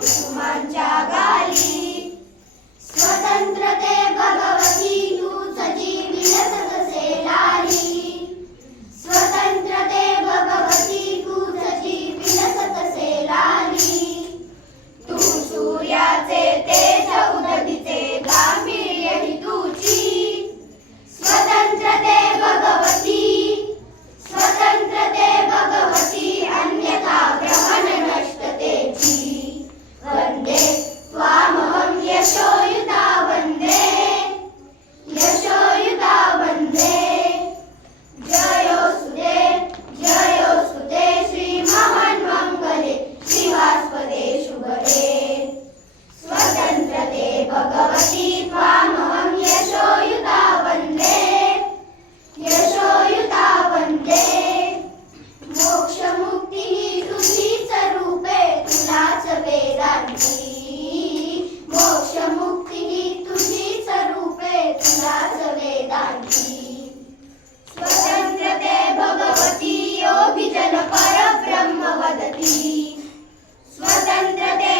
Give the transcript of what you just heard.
Yeah. स्वतन्त्रते भगवती योगिजनपरब्रह्म वदति। स्वतन्त्रते